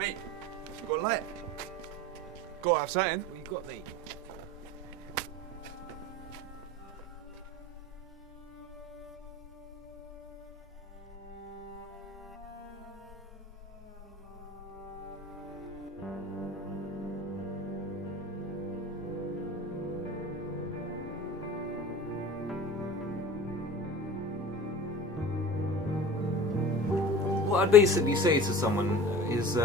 Mate, you got a light? Go have something. What you got, mate? What I'd basically say to someone is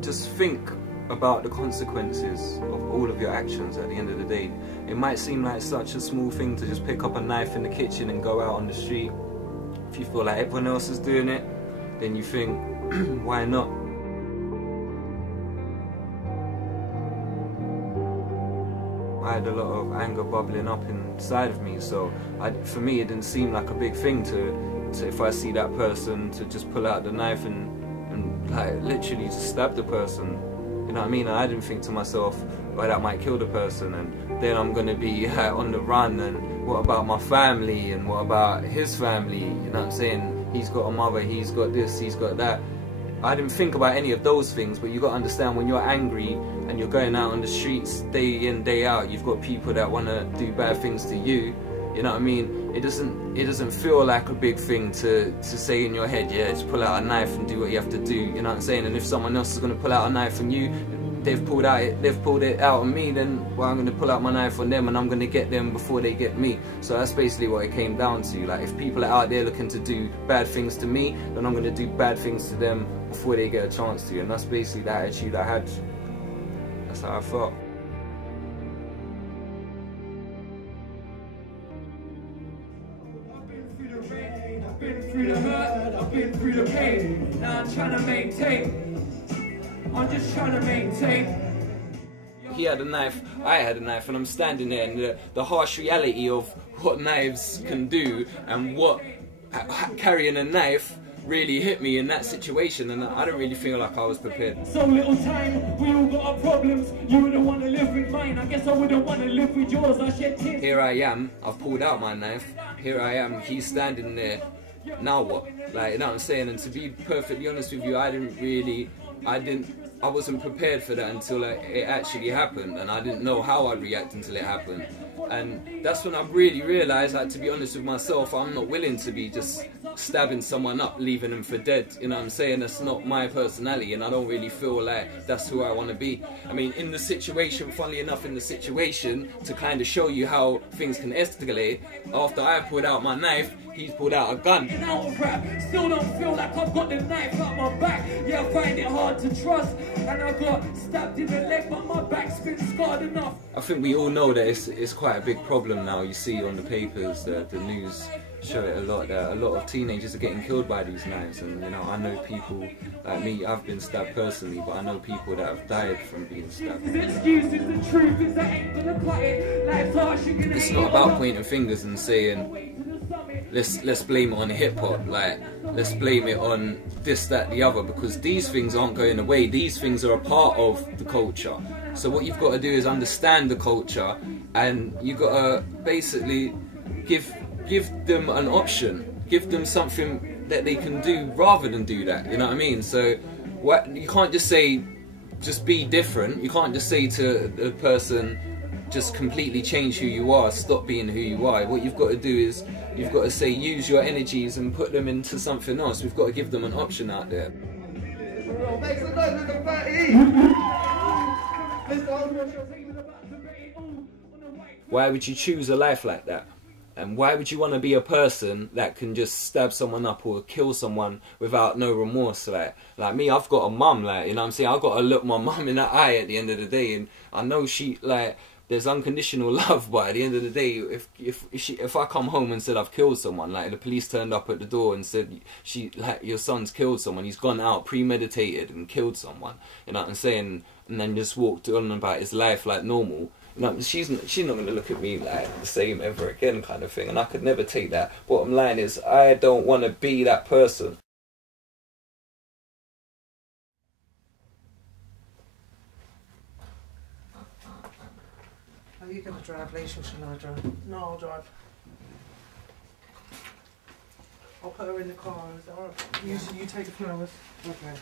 just think about the consequences of all of your actions at the end of the day. It might seem like such a small thing to just pick up a knife in the kitchen and go out on the street. If you feel like everyone else is doing it, then you think, why not? I had a lot of anger bubbling up inside of me, so for me it didn't seem like a big thing to if I see that person, to just pull out the knife and like literally just stab the person. You know what I mean? I didn't think to myself, well, that might kill the person, and then I'm going to be on the run, and what about my family, and what about his family? You know what I'm saying? He's got a mother, he's got this, he's got that. I didn't think about any of those things, but you got to understand, when you're angry and you're going out on the streets day in, day out, you've got people that want to do bad things to you. You know what I mean? It doesn't feel like a big thing to say in your head, yeah, just pull out a knife and do what you have to do. You know what I'm saying? And if someone else is going to pull out a knife on you, they've pulled it out on me, then well, I'm going to pull out my knife on them, and I'm going to get them before they get me. So that's basically what it came down to. Like, if people are out there looking to do bad things to me, then I'm going to do bad things to them before they get a chance to. And that's basically the attitude I had. That's how I felt. I've been through the hurt, I've been through the pain. Now I'm trying to maintain. I'm just trying to maintain. He had a knife, I had a knife, and I'm standing there, and the harsh reality of what knives can do and what carrying a knife really hit me in that situation, and I don't really feel like I was prepared. So little time, we all got our problems. You wouldn't want to live with mine, I guess I wouldn't want to live with yours. I shed tears. Here I am, I've pulled out my knife, here I am, he's standing there, now what? Like, you know what I'm saying? And to be perfectly honest with you, I wasn't prepared for that until it actually happened, and I didn't know how I'd react until it happened. And that's when I really realised, like, to be honest with myself, I'm not willing to be just stabbing someone up, leaving them for dead. You know what I'm saying? That's not my personality, and I don't really feel like that's who I want to be. I mean, in the situation, funnily enough, in the situation, to kind of show you how things can escalate, after I pulled out my knife, he's pulled out a gun. Still don't feel like I've got the knife out my back. Yeah, I find it hard to trust. And I got stabbed in the leg, but my back's been scarred enough. I think we all know that it's quite a big problem now. You see on the papers, the news show it a lot, that a lot of teenagers are getting killed by these knives. And you know, I know people like me, I've been stabbed personally, but I know people that have died from being stabbed. It's not about pointing fingers and saying, let's blame it on hip hop, like let's blame it on this, that, the other, because these things aren't going away. These things are a part of the culture. So what you've got to do is understand the culture, and you've got to basically give them an option, give them something that they can do rather than do that. You know what I mean? So you can't just say, just be different. You can't just say to a person, just completely change who you are, stop being who you are. What you've got to do is, you've got to say, use your energies and put them into something else. We've got to give them an option out there. Why would you choose a life like that? And why would you want to be a person that can just stab someone up or kill someone without no remorse? Like me, I've got a mum, like, you know what I'm saying? I've got to look my mum in the eye at the end of the day, and I know she, like, there's unconditional love, but at the end of the day, if I come home and said I've killed someone, like the police turned up at the door and said, your son's killed someone, he's gone out premeditated and killed someone, you know what I'm saying, and then just walked on about his life like normal, you know, she's not going to look at me like the same ever again, kind of thing, and I could never take that. Bottom line is, I don't want to be that person. Are you going to drive, Alisha, or shall I drive? No, I'll drive. I'll put her in the car. Is that all right? You take the flowers. Okay.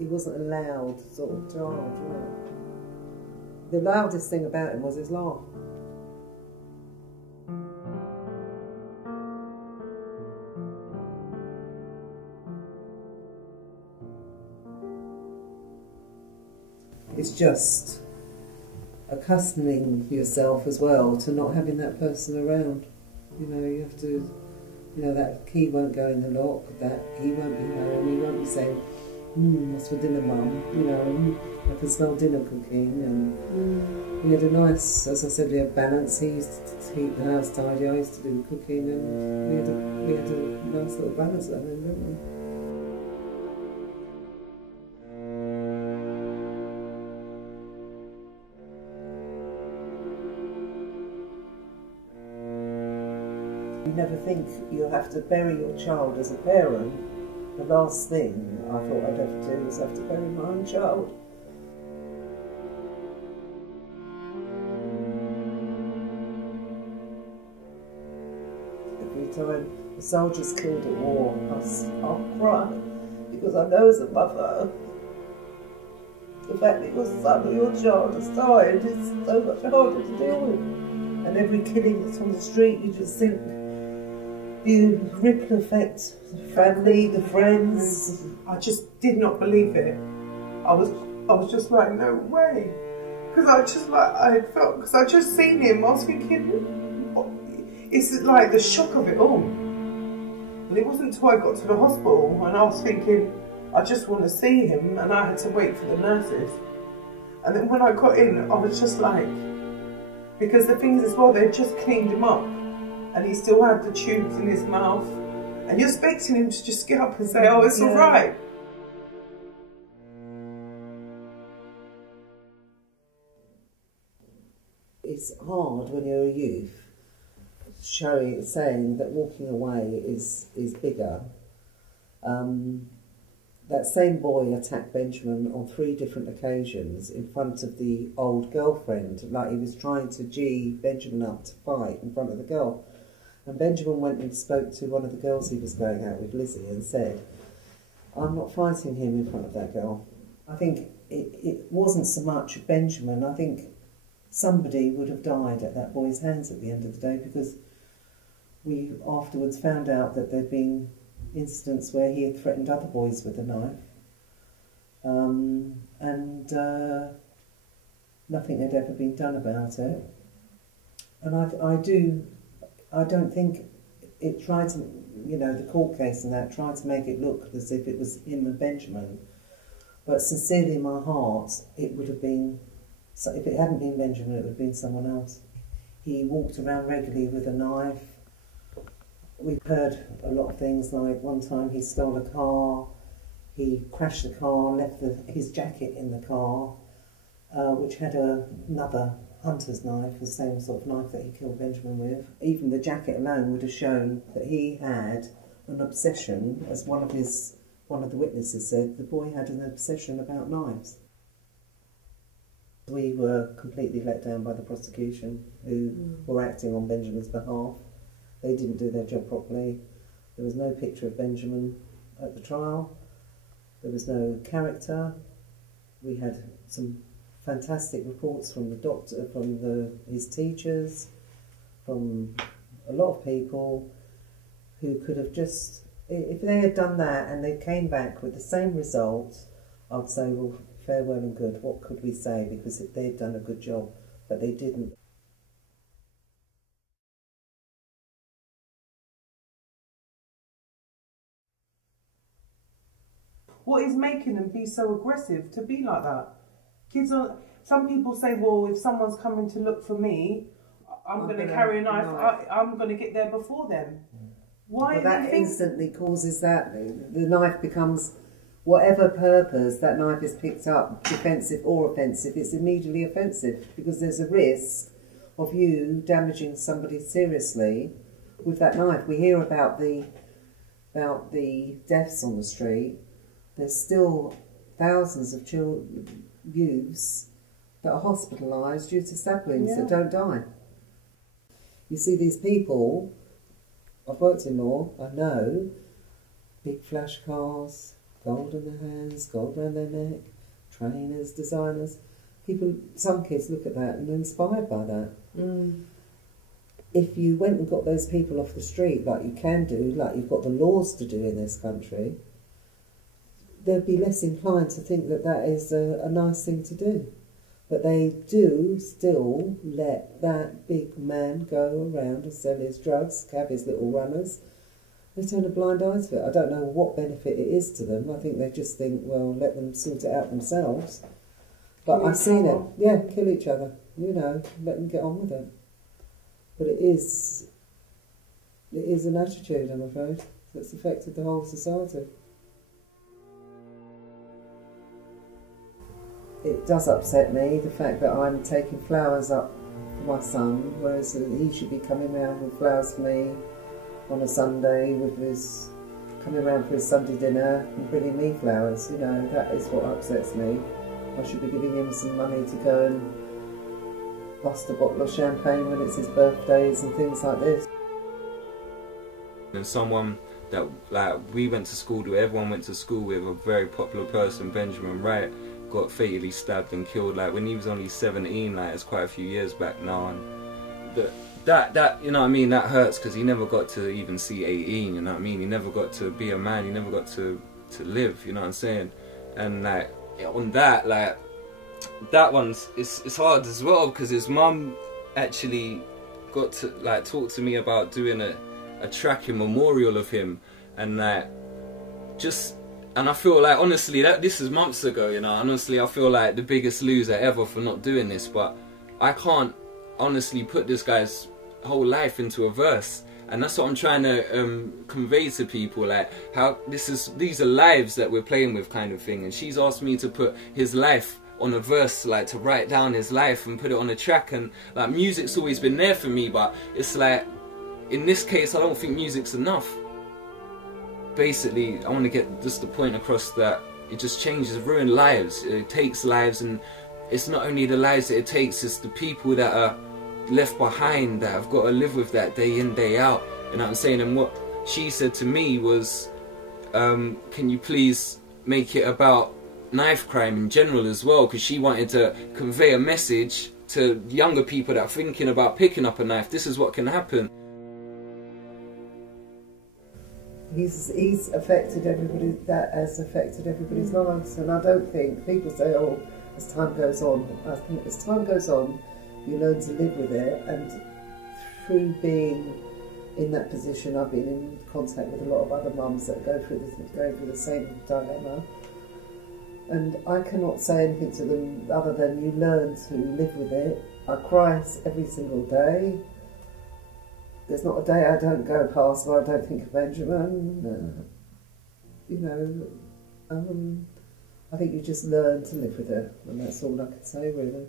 he wasn't a loud sort of child, you know. The loudest thing about him was his laugh. It's just accustoming yourself as well to not having that person around. You know, you have to, you know, that key won't go in the lock, that he won't be home, he won't be saying, what's for dinner, mum? You know, I can smell dinner cooking. And we had a nice, as I said, we had balance. He used to keep the house tidy, I used to do the cooking, and we had a nice little balance at home, didn't we? You never think you'll have to bury your child as a parent. The last thing I thought I'd ever do was have to bury my own child. Every time the soldiers killed at war, I'll cry because I know as a mother, the fact that your son or your child has died is so much harder to deal with. And every killing that's on the street, you just think, the ripple effect, the family, the friends. I just did not believe it. I was just like, no way. Because I just seen him, I was thinking, it's like the shock of it all. And it wasn't until I got to the hospital and I was thinking, I just want to see him, and I had to wait for the nurses. And then when I got in, I was just like, because the things as well, they just cleaned him up. And he still had the tubes in his mouth. And you're expecting him to just get up and say, oh, it's all right. It's hard when you're a youth, saying that walking away is bigger. That same boy attacked Benjamin on 3 different occasions in front of the old girlfriend, like he was trying to gee Benjamin up to fight in front of the girl. And Benjamin went and spoke to one of the girls he was going out with, Lizzie, and said, I'm not fighting him in front of that girl. I think it wasn't so much Benjamin. I think somebody would have died at that boy's hands at the end of the day, because we afterwards found out that there'd been incidents where he had threatened other boys with a knife. And nothing had ever been done about it. And I don't think it tried to, you know, the court case and that tried to make it look as if it was him and Benjamin. But sincerely in my heart, it would have been, if it hadn't been Benjamin, it would have been someone else. He walked around regularly with a knife. We've heard a lot of things, like one time he stole a car, he crashed the car, left his jacket in the car, which had another hunter's knife, the same sort of knife that he killed Benjamin with. Even the jacket alone would have shown that he had an obsession, as one of the witnesses said, the boy had an obsession about knives. We were completely let down by the prosecution, who were acting on Benjamin's behalf. They didn't do their job properly. There was no picture of Benjamin at the trial. There was no character. We had some fantastic reports from the doctor, from his teachers, from a lot of people who could have just, if they had done that and they came back with the same result, I'd say, well, fair, well and good. What could we say? Because they had done a good job, but they didn't. What is making them be so aggressive to be like that? Kids are. Some people say, well, if someone's coming to look for me, I'm going to carry a knife. I'm going to get there before them. Why? Well, that instantly causes that. The knife becomes, whatever purpose that knife is picked up, defensive or offensive, it's immediately offensive, because there's a risk of you damaging somebody seriously with that knife. We hear about the deaths on the street. There's still thousands of youths that are hospitalised due to stab wounds that don't die. You see these people, I've worked in law, I know, big flash cars, gold in their hands, gold around their neck, trainers, designers. People, some kids look at that and are inspired by that. Mm. If you went and got those people off the street, like you can do, like you've got the laws to do in this country, they'd be less inclined to think that that is a nice thing to do. But they do still let that big man go around and sell his drugs, have his little runners. They turn a blind eye to it. I don't know what benefit it is to them. I think they just think, well, let them sort it out themselves. But I've seen it. Yeah, kill each other. You know, let them get on with it. But it is an attitude, I'm afraid, that's affected the whole society. It does upset me, the fact that I'm taking flowers up for my son, whereas he should be coming round with flowers for me on a Sunday, coming round for his Sunday dinner and bringing me flowers. You know, that is what upsets me. I should be giving him some money to go and bust a bottle of champagne when it's his birthdays and things like this. And someone that we went to school with, everyone went to school with, a very popular person, Benjamin Wright, got fatally stabbed and killed when he was only 17. It's quite a few years back now, and that you know what I mean, that hurts because he never got to even see 18. You know what I mean, he never got to be a man, he never got to live. You know what I'm saying? And on that one's it's hard as well because his mum actually got to talk to me about doing a track in memorial of him, and and I feel honestly this is months ago, you know. Honestly, I feel like the biggest loser ever for not doing this, but I can't honestly put this guy's whole life into a verse, and that's what I'm trying to convey to people, how these are lives that we're playing with, kind of thing. And she's asked me to put his life on a verse, to write down his life and put it on a track, and music's always been there for me, but it's in this case I don't think music's enough. Basically, I want to get just the point across that it just changes, ruin lives, it takes lives, and it's not only the lives that it takes, it's the people that are left behind that have got to live with that day in, day out. You know what I'm saying? And what she said to me was, can you please make it about knife crime in general as well, because she wanted to convey a message to younger people that are thinking about picking up a knife. This is what can happen. He's affected everybody, that has affected everybody's lives, and I don't think, people say, oh, as time goes on, I think as time goes on you learn to live with it, and through being in that position I've been in contact with a lot of other mums that go through the same dilemma, and I cannot say anything to them other than you learn to live with it. I cry every single day. There's not a day I don't go past where I don't think of Benjamin. You know, I think you just learn to live with it, and that's all I can say, really.